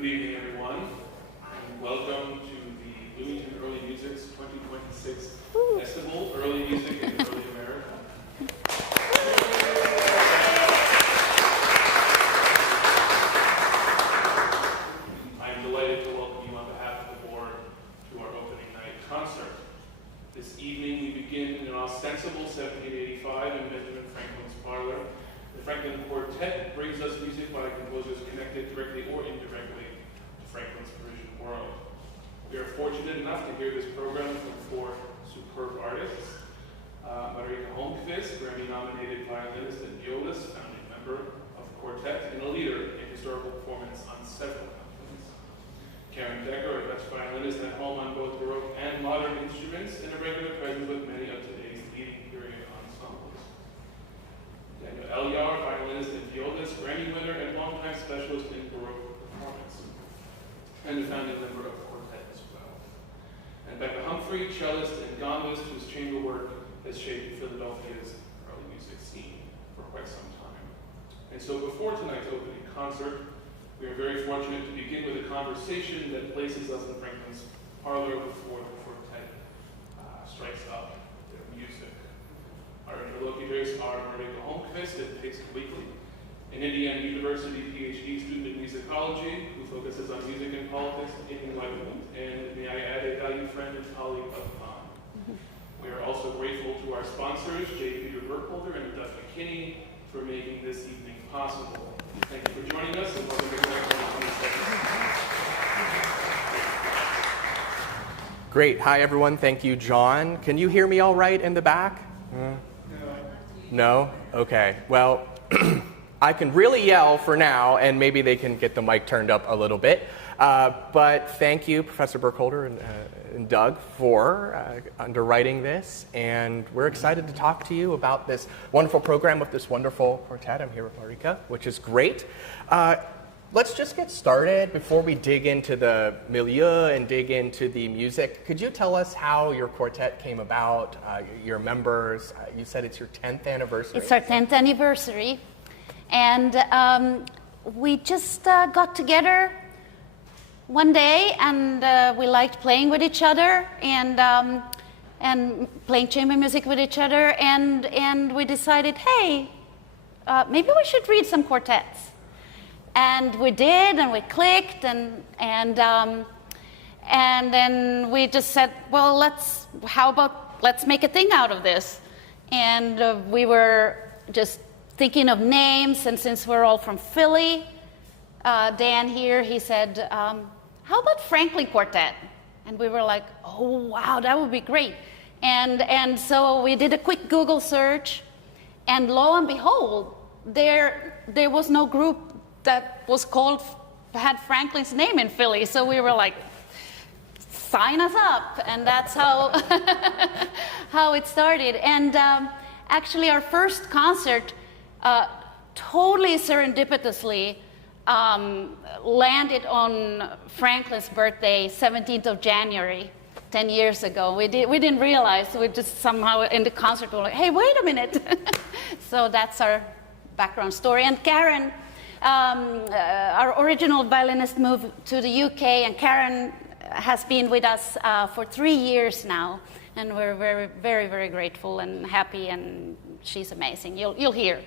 Good evening, everyone, and welcome to the Bloomington Early Music's 2026 Festival, Early Music in Early America. I'm delighted to welcome you on behalf of the board to our opening night concert. This evening we begin in an ostensible 1785 in Benjamin Franklin's parlor. The Franklin Quartet brings us music by composers connected directly or indirectly to Franklin's Parisian world. We are fortunate enough to hear this program from four superb artists. Marika Homqvist, Grammy-nominated violinist and violist, founding member of the quartet, and a leader in historical performance on several continents. Karen Decker, a Dutch violinist at home on both Baroque and modern instruments, and a regular presence with many of today's leading period ensembles. Daniel Elyar, violinist and violist, Grammy winner and longtime specialist in Baroque performance, and a founding member of the quartet as well. And Becca Humphrey, cellist and gongist, whose chamber work has shaped Philadelphia's early music scene for quite some time. And so before tonight's opening concert, we are very fortunate to begin with a conversation that places us in Franklin's parlor before the quartet strikes up their music. Our interlocutors are Marika Homqvist and Peyson Weekley, an Indiana University Ph.D. student in musicology who focuses on music and politics in Enlightenment, and may I add, a valued friend and colleague of mine. We are also grateful to our sponsors, J. Peter Burkholder and Doug McKinney, for making this evening possible. Thank you for joining us, and welcome to the 2026. Great. Hi, everyone. Thank you, John. Can you hear me all right in the back? No? Okay. Well, I can really yell for now, and maybe they can get the mic turned up a little bit. But thank you, Professor Burkholder and Doug, for underwriting this. And we're excited to talk to you about this wonderful program with this wonderful quartet. I'm here with Marika, which is great. Let's just get started before we dig into the milieu and dig into the music. Could you tell us how your quartet came about, your members? You said it's your 10th anniversary. It's our 10th anniversary. And we just got together one day, and we liked playing with each other and playing chamber music with each other. And we decided, hey, maybe we should read some quartets. And we did, and we clicked, and then we just said, well, let's make a thing out of this. And we were just thinking of names, and since we're all from Philly, Dan here, he said, how about Franklin Quartet? And we were like, oh, wow, that would be great. And so we did a quick Google search, and lo and behold, there was no group that had Franklin's name in Philly. So we were like, sign us up. And that's how, how it started. And actually our first concert, totally serendipitously, landed on Franklin's birthday, 17th of January, 10 years ago. We didn't realize, we just somehow in the concert were like, hey, wait a minute. So that's our background story. And Karen, our original violinist, moved to the UK, and Karen has been with us for 3 years now, and we're very, very, very grateful and happy, and she's amazing. You'll hear.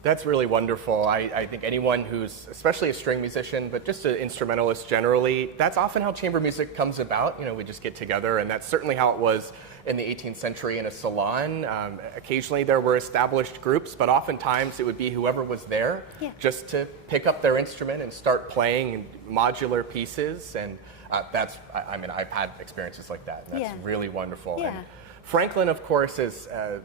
That's really wonderful. I think anyone who's, especially a string musician, but just an instrumentalist generally, that's often how chamber music comes about. You know, we just get together, and that's certainly how it was in the 18th century in a salon. Occasionally there were established groups, but oftentimes it would be whoever was there just to pick up their instrument and start playing modular pieces. And I've had experiences like that, and that's really wonderful. Yeah. And Franklin, of course, is a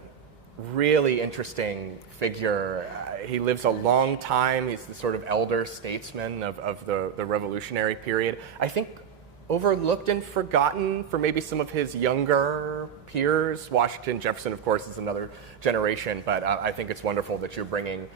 really interesting figure. He lives a long time. He's the sort of elder statesman of the Revolutionary period. I think overlooked and forgotten for maybe some of his younger peers. Washington, Jefferson, of course, is another generation, but I think it's wonderful that you're bringing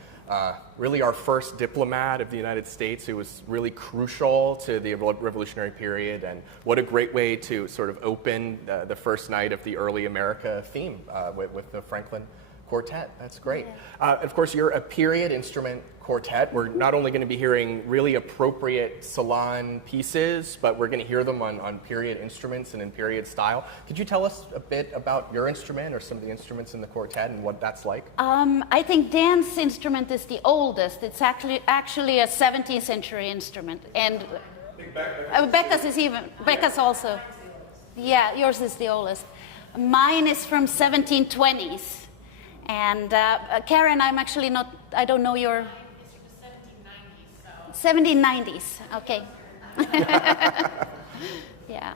really our first diplomat of the United States, who was really crucial to the Revolutionary period, and what a great way to sort of open the first night of the early America theme with the Franklin Quartet. That's great. Of course, you're a period instrument quartet. We're not only going to be hearing really appropriate salon pieces, but we're going to hear them on period instruments and in period style. Could you tell us a bit about your instrument or some of the instruments in the quartet and what that's like? I think Dan's instrument is the oldest. It's actually a 17th century instrument. And Becca's also. Yeah, yours is the oldest. Mine is from 1720s. And Karen, I'm actually not, I don't know your... It's from the 1790s, so... 1790s, okay. Yeah.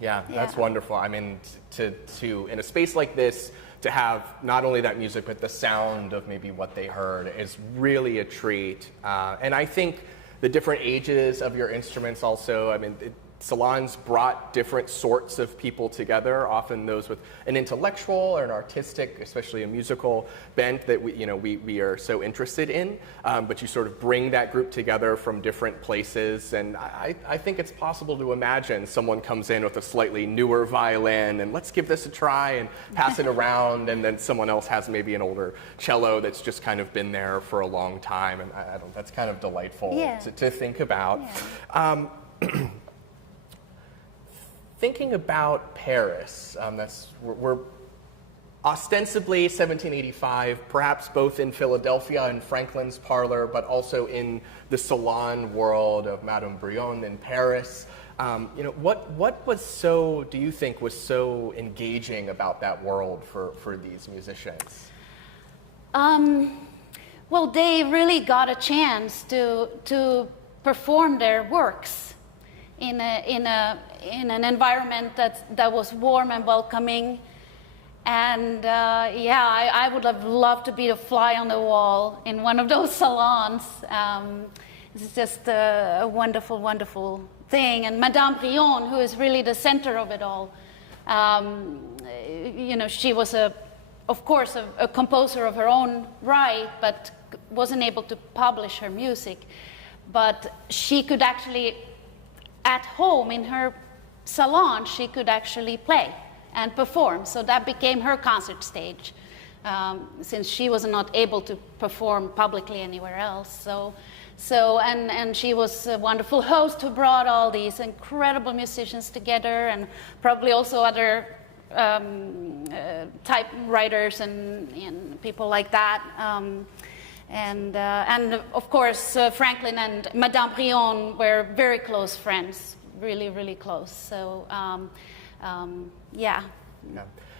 Yeah, that's wonderful. I mean, to in a space like this, to have not only that music, but the sound of maybe what they heard is really a treat. And I think the different ages of your instruments also, I mean, salons brought different sorts of people together, often those with an intellectual or an artistic, especially a musical bent that we are so interested in. But you sort of bring that group together from different places. And I think it's possible to imagine someone comes in with a slightly newer violin and let's give this a try and pass it around. And then someone else has maybe an older cello that's just kind of been there for a long time. And that's kind of delightful to think about. Yeah. Thinking about Paris, we're ostensibly 1785, perhaps both in Philadelphia and Franklin's parlor, but also in the salon world of Madame Brionne in Paris. What was so, do you think, was so engaging about that world for these musicians? Well, they really got a chance to perform their works in an environment that was warm and welcoming, and I would have loved to be a fly on the wall in one of those salons. It's just a wonderful, wonderful thing. And Madame Brionne, who is really the center of it all, she was of course a composer of her own right, but wasn't able to publish her music. But she could actually, at home in her salon, she could actually play and perform. So that became her concert stage, since she was not able to perform publicly anywhere else. And she was a wonderful host who brought all these incredible musicians together, and probably also other typewriters and people like that. And of course, Franklin and Madame Brionne were very close friends, really, really close. So, yeah.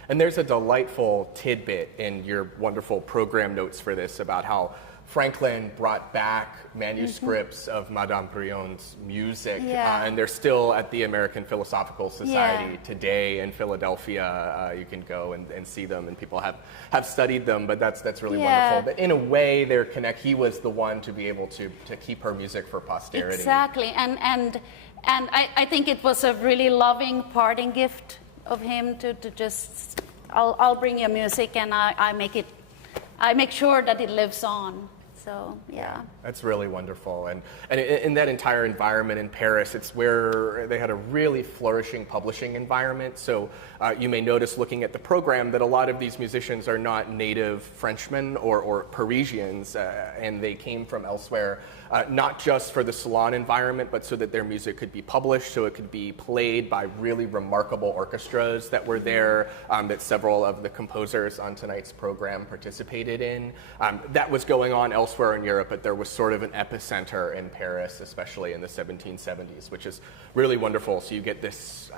And there's a delightful tidbit in your wonderful program notes for this about how Franklin brought back manuscripts of Madame Brionne's music, and they're still at the American Philosophical Society today in Philadelphia. You can go and see them, and people have studied them, but that's really wonderful. But in a way, they're he was the one to be able to keep her music for posterity. Exactly, and I think it was a really loving parting gift of him to just, I'll bring you music, and I make sure that it lives on. So, yeah. That's really wonderful. And in that entire environment in Paris, it's where they had a really flourishing publishing environment. So you may notice looking at the program that a lot of these musicians are not native Frenchmen or Parisians, and they came from elsewhere, not just for the salon environment, but so that their music could be published, so it could be played by really remarkable orchestras that were there, that several of the composers on tonight's program participated in. That was going on elsewhere in Europe, but there was sort of an epicenter in Paris, especially in the 1770s, which is really wonderful. So you get this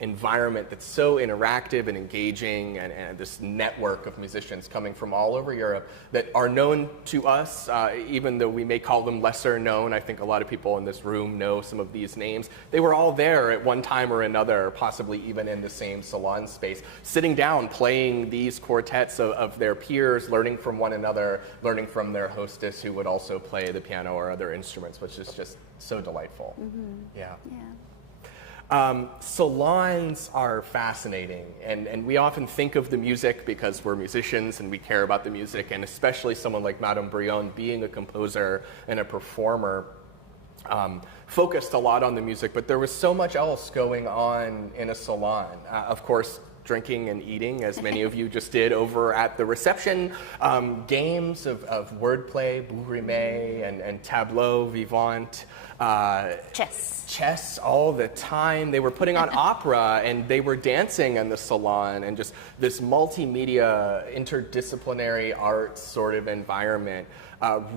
environment that's so interactive and engaging, and this network of musicians coming from all over Europe that are known to us, even though we may call them lesser known. I think a lot of people in this room know some of these names. They were all there at one time or another, possibly even in the same salon space, sitting down, playing these quartets of their peers, learning from one another, learning from their hostess who would also play the piano or other instruments, which is just so delightful. Yeah. Salons are fascinating, and we often think of the music because we're musicians and we care about the music, and especially someone like Madame Brionne being a composer and a performer focused a lot on the music, but there was so much else going on in a salon. Of course, drinking and eating, as many of you just did over at the reception. Games of wordplay, bourrimé and tableau vivant. Chess all the time. They were putting on opera, and they were dancing in the salon, and just this multimedia, interdisciplinary arts sort of environment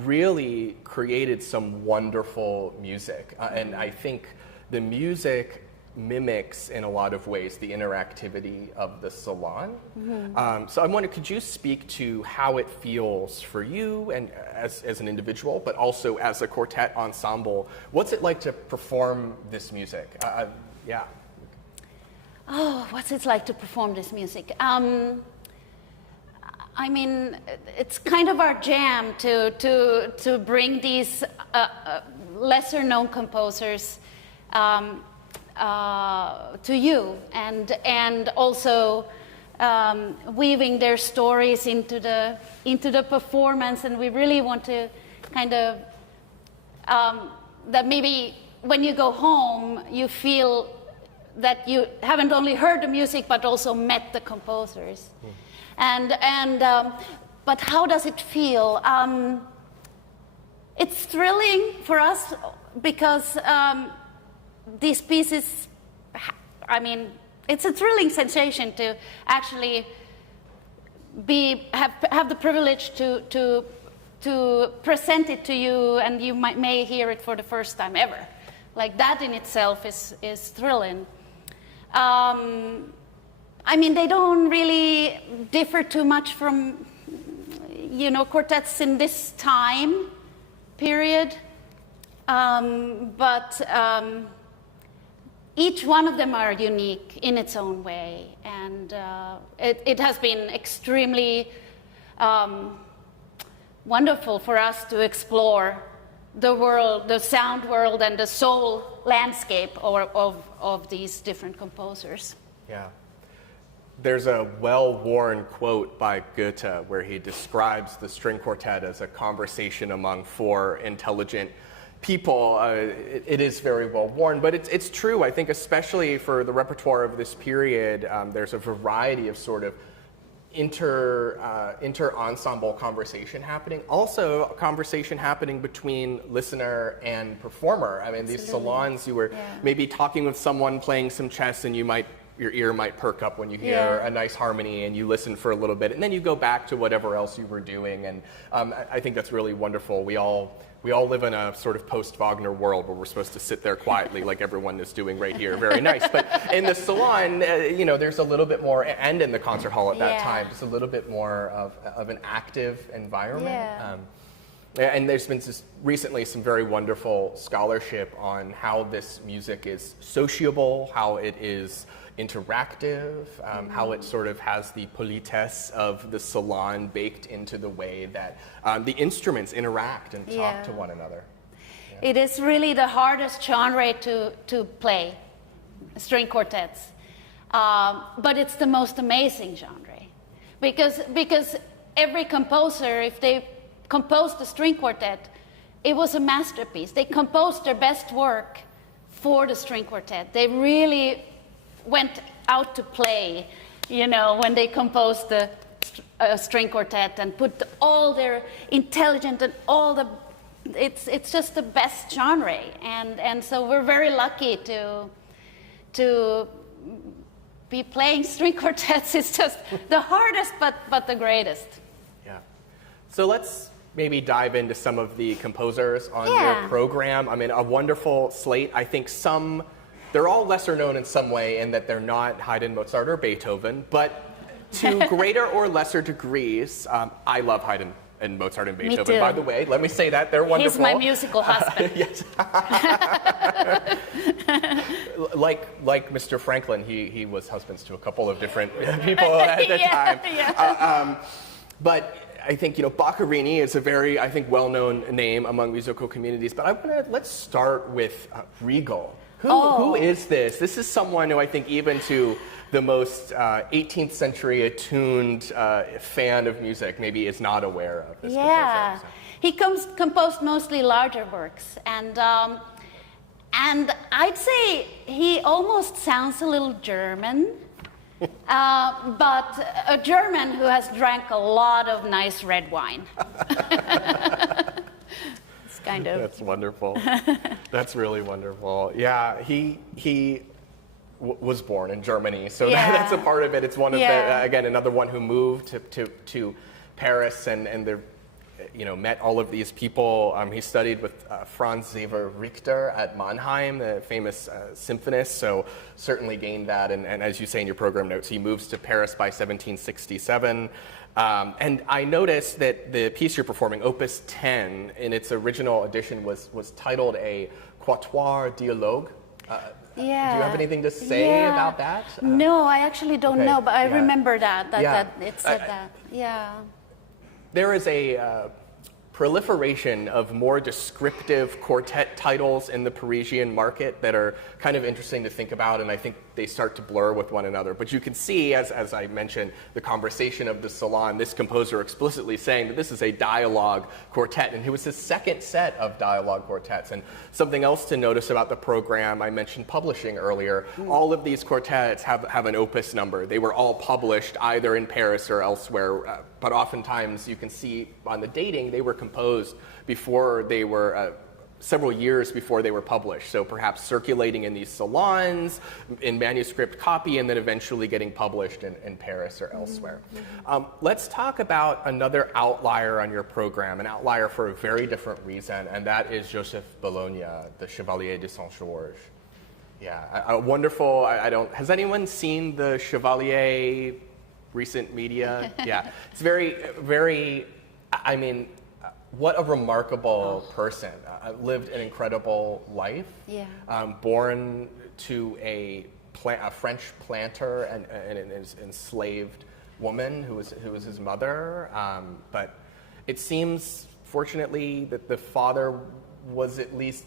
really created some wonderful music. And I think the music mimics in a lot of ways the interactivity of the salon. So I wonder, could you speak to how it feels for you and as an individual, but also as a quartet ensemble? What's it like to perform this music? Yeah. Oh, what's it like to perform this music? I mean, it's kind of our jam to bring these lesser-known composers to you, and also weaving their stories into the performance. And we really want to kind of that maybe when you go home you feel that you haven't only heard the music but also met the composers. But how does it feel? It's thrilling for us because these pieces, I mean, it's a thrilling sensation to actually have the privilege to present it to you, and you may hear it for the first time ever. Like that in itself is thrilling. I mean, they don't really differ too much from, quartets in this time period, but each one of them are unique in its own way, and it has been extremely wonderful for us to explore the world, the sound world, and the soul landscape of these different composers. Yeah. There's a well-worn quote by Goethe where he describes the string quartet as a conversation among four intelligent people. It is very well-worn, but it's true. I think especially for the repertoire of this period, there's a variety of sort of inter-ensemble conversation happening. Also, a conversation happening between listener and performer. I mean, these salons, you were maybe talking with someone playing some chess, and your ear might perk up when you hear a nice harmony, and you listen for a little bit, and then you go back to whatever else you were doing. And I think that's really wonderful. We all live in a sort of post-Wagner world where we're supposed to sit there quietly like everyone is doing right here. Very nice. But in the salon, there's a little bit more, and in the concert hall at that time, just a little bit more of an active environment. And there's been recently some very wonderful scholarship on how this music is sociable, how it is interactive, how it sort of has the politesse of the salon baked into the way that the instruments interact and talk to one another. It is really the hardest genre to play, string quartets, but it's the most amazing genre, because every composer, if they composed a string quartet, it was a masterpiece. They composed their best work for the string quartet. They really went out to play, when they composed the string quartet and put all their intelligence and all the, it's just the best genre, and so we're very lucky to be playing string quartets. It's just the hardest, but the greatest. Yeah. So let's maybe dive into some of the composers on your program. I mean, a wonderful slate. I think they're all lesser known in some way in that they're not Haydn, Mozart, or Beethoven, but to greater or lesser degrees, I love Haydn and Mozart and Beethoven. Me too. By the way, let me say that, they're wonderful. He's my musical husband. Yes. like Mr. Franklin, he was husbands to a couple of different people at the time. But I think, Boccherini is a very, I think, well-known name among musical communities, but let's start with Regal. Who is this? This is someone who I think even to the most 18th century attuned fan of music maybe is not aware of this composer. So. He composed mostly larger works, and I'd say he almost sounds a little German. but a German who has drank a lot of nice red wine. It's kind of. That's wonderful. That's really wonderful. Yeah, he was born in Germany, so that's a part of it. It's one of the, again, another one who moved to Paris and met all of these people. He studied with Franz Xaver Richter at Mannheim, the famous symphonist, so certainly gained that. And as you say in your program notes, he moves to Paris by 1767. And I noticed that the piece you're performing, Opus 10, in its original edition was titled a Quatuor Dialogue. Do you have anything to say about that? No, I actually don't know, but I remember that it said that. Yeah. There is a proliferation of more descriptive quartet titles in the Parisian market that are kind of interesting to think about, and I think they start to blur with one another. But you can see, as I mentioned, the conversation of the salon, this composer explicitly saying that this is a dialogue quartet, and it was his second set of dialogue quartets. And something else to notice about the program, I mentioned publishing earlier. All of these quartets have an opus number. They were all published either in Paris or elsewhere, but oftentimes you can see on the dating, they were composed before they were several years before they were published, so perhaps circulating in these salons, in manuscript copy, and then eventually getting published in Paris or elsewhere. Let's talk about another outlier on your program, an outlier for a very different reason, and that is Joseph Bologna, the Chevalier de Saint-Georges. Yeah, a wonderful, has anyone seen the Chevalier recent media? Yeah, it's very, very, I mean, what a remarkable person. Lived an incredible life. Yeah. Born to a French planter and an enslaved woman who was his mother. But it seems, fortunately, that the father was at least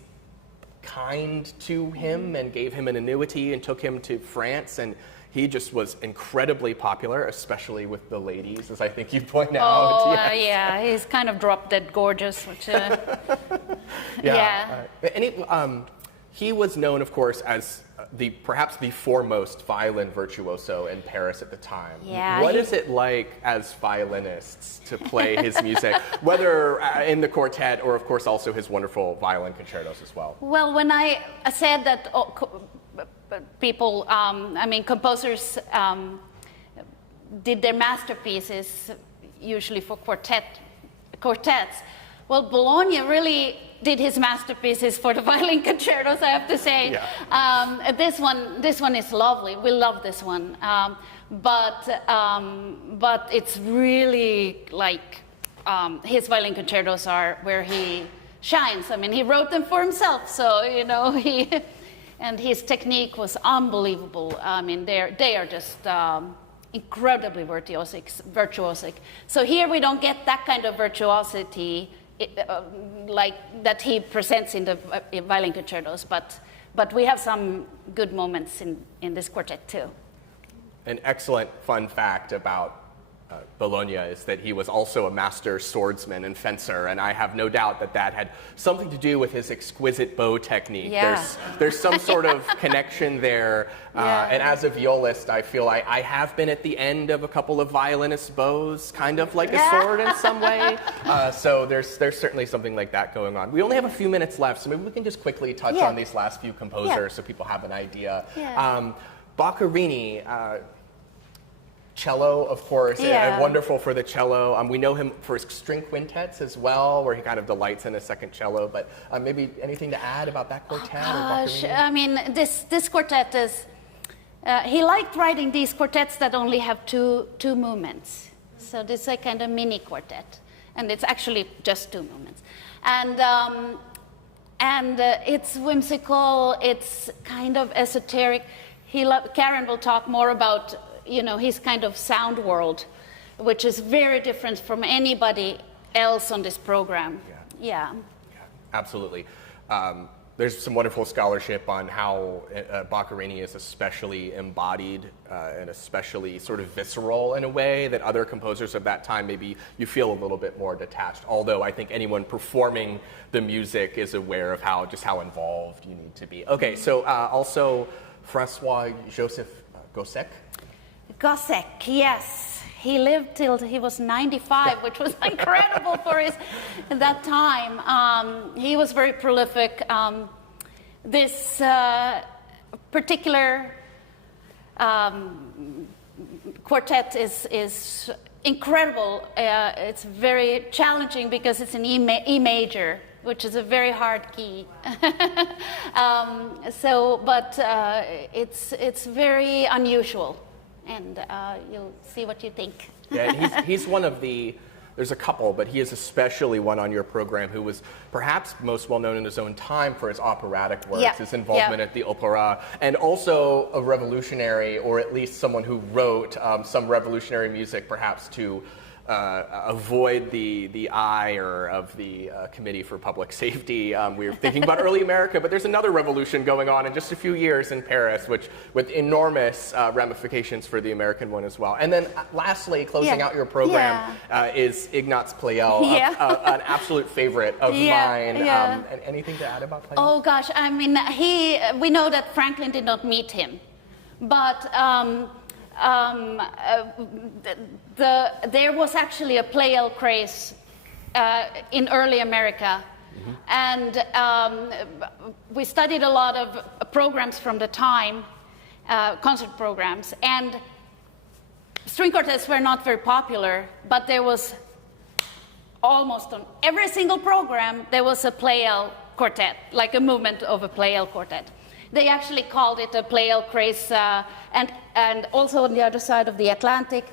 kind to him and gave him an annuity and took him to France, and he just was incredibly popular, especially with the ladies, as I think you point out. Oh, yeah, he's kind of drop dead gorgeous, which, And he was known, of course, as perhaps the foremost violin virtuoso in Paris at the time. Yeah, what is it like as violinists to play his music, whether in the quartet or, of course, also his wonderful violin concertos as well? Well, when I said that people, composers did their masterpieces usually for quartets. Well, Bologna really did his masterpieces for the violin concertos, I have to say. Yeah. This one is lovely. We love this one. But it's really like his violin concertos are where he shines. I mean, he wrote them for himself, so and his technique was unbelievable. I mean, they are just incredibly virtuosic. So here we don't get that kind of virtuosity like that he presents in the violin concertos, but we have some good moments in this quartet too. An excellent fun fact about Bologna is that he was also a master swordsman and fencer, and I have no doubt that had something to do with his exquisite bow technique. Yeah. There's some sort of connection there, and as a violist, I feel I have been at the end of a couple of violinists' bows, kind of like a sword in some way. So there's certainly something like that going on. We only have a few minutes left, so maybe we can just quickly touch on these last few composers so people have an idea. Yeah. Boccherini. Cello, of course, wonderful for the cello. We know him for his string quintets as well, where he kind of delights in a second cello. But maybe anything to add about that quartet? I mean, this quartet is. He liked writing these quartets that only have two movements. So this is a kind of mini quartet, and it's actually just two movements, and it's whimsical. It's kind of esoteric. Karen will talk more about. His kind of sound world, which is very different from anybody else on this program. Yeah. Absolutely. There's some wonderful scholarship on how Boccherini is especially embodied and especially sort of visceral in a way that other composers of that time, maybe you feel a little bit more detached, although I think anyone performing the music is aware of how involved you need to be. Okay, so also Francois Joseph Gossec. Gossec, yes. He lived till he was 95, which was incredible for his at that time. He was very prolific. This particular quartet is incredible. It's very challenging because it's an E major, which is a very hard key. It's very unusual, and you'll see what you think. Yeah, he's one of the. There's a couple, but he is especially one on your program who was perhaps most well known in his own time for his operatic works, his involvement at the opera, and also a revolutionary, or at least someone who wrote some revolutionary music, perhaps to avoid the ire of the Committee for Public Safety. We were thinking about early America, but there's another revolution going on in just a few years in Paris, which with enormous ramifications for the American one as well. And then lastly, closing out your program is Ignaz Pleyel, an absolute favorite of mine. And anything to add about Pleyel? Oh gosh, I mean, we know that Franklin did not meet him, but there was actually a Pleyel craze in early America, and we studied a lot of programs from the time, concert programs, and string quartets were not very popular, but there was almost on every single program there was a Pleyel quartet, like a movement of a Pleyel quartet. They actually called it a Pleyel craze, and also on the other side of the Atlantic.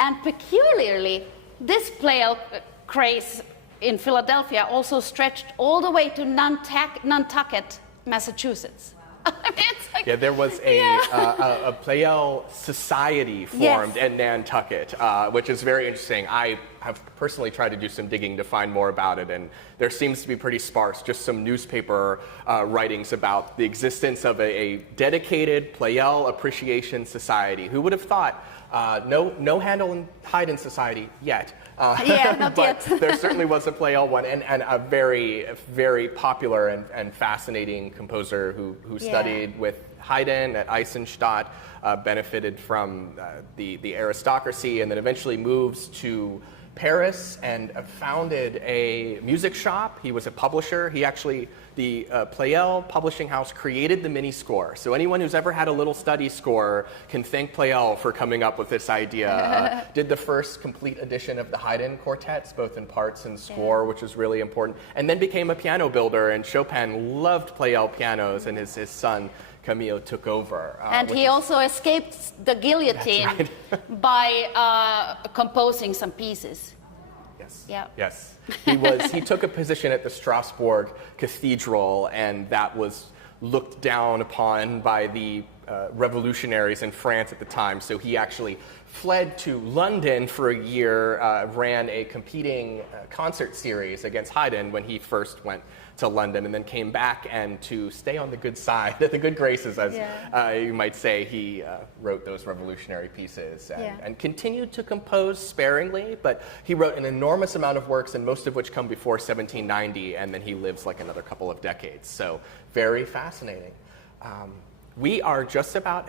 And peculiarly, this Pleyel craze in Philadelphia also stretched all the way to Nantucket, Massachusetts. I mean, it's like, there was a Pleyel society formed in Nantucket, which is very interesting. I have personally tried to do some digging to find more about it, and there seems to be pretty sparse, just some newspaper writings about the existence of a dedicated Pleyel Appreciation Society. Who would have thought? No Handel and Haydn Society yet. Not but yet. There certainly was a Pleyel one, and a very, very popular and fascinating composer who studied with Haydn at Eisenstadt, benefited from the aristocracy, and then eventually moves to Paris and founded a music shop. He was a publisher. He actually, the Pleyel Publishing House created the mini score. So anyone who's ever had a little study score can thank Pleyel for coming up with this idea. Did the first complete edition of the Haydn quartets, both in parts and score, which was really important. And then became a piano builder, and Chopin loved Pleyel pianos, and his son Camille took over. And he also escaped the guillotine by composing some pieces. Yes. Yeah. Yes. He took a position at the Strasbourg Cathedral, and that was looked down upon by the revolutionaries in France at the time. So he actually fled to London for a year, ran a competing concert series against Haydn when he first went to London, and then came back, and to stay on the good side, the good graces, as you might say, he wrote those revolutionary pieces and continued to compose sparingly, but he wrote an enormous amount of works, and most of which come before 1790, and then he lives like another couple of decades. So very fascinating. We are just about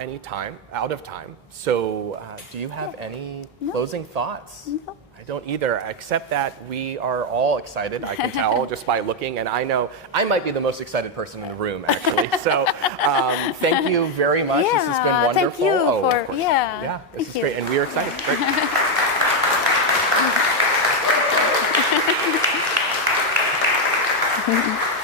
out of time. So do you have any closing thoughts? No. I don't either, except that we are all excited, I can tell just by looking, and I know I might be the most excited person in the room, actually. So thank you very much. This has been wonderful. Thank you for, this is great, and we are excited. Great.